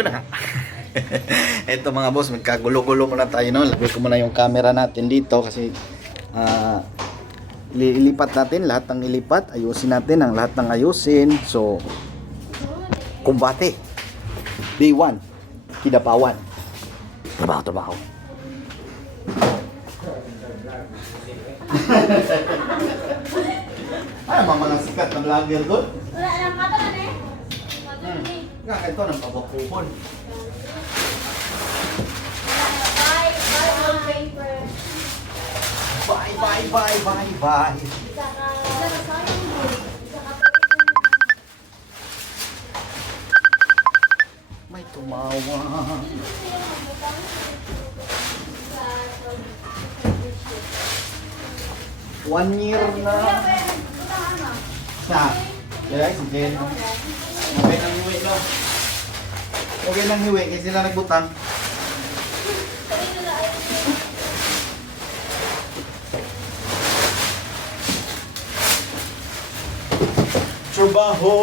Ayun na. Ito mga boss, magkagulo-gulo muna tayo, no? Lagay ko muna yung camera natin dito kasi ilipat natin lahat ng ilipat, ayusin natin ang lahat ng ayusin. So kumbate day 1 Kidapawan, trabaho. Ay, mga sikat na vlogger doon. Wala lang ka doon eh. Nga, ito nang pabakupon. Bye, wallpaper. Bye. Isa ka sayang mo. Isa ka May tumawa. One year na. Sa? Kaya si Jen. Okay nang hiwi, no? Okay nang hiwi kasi sila nagbutang. Trabaho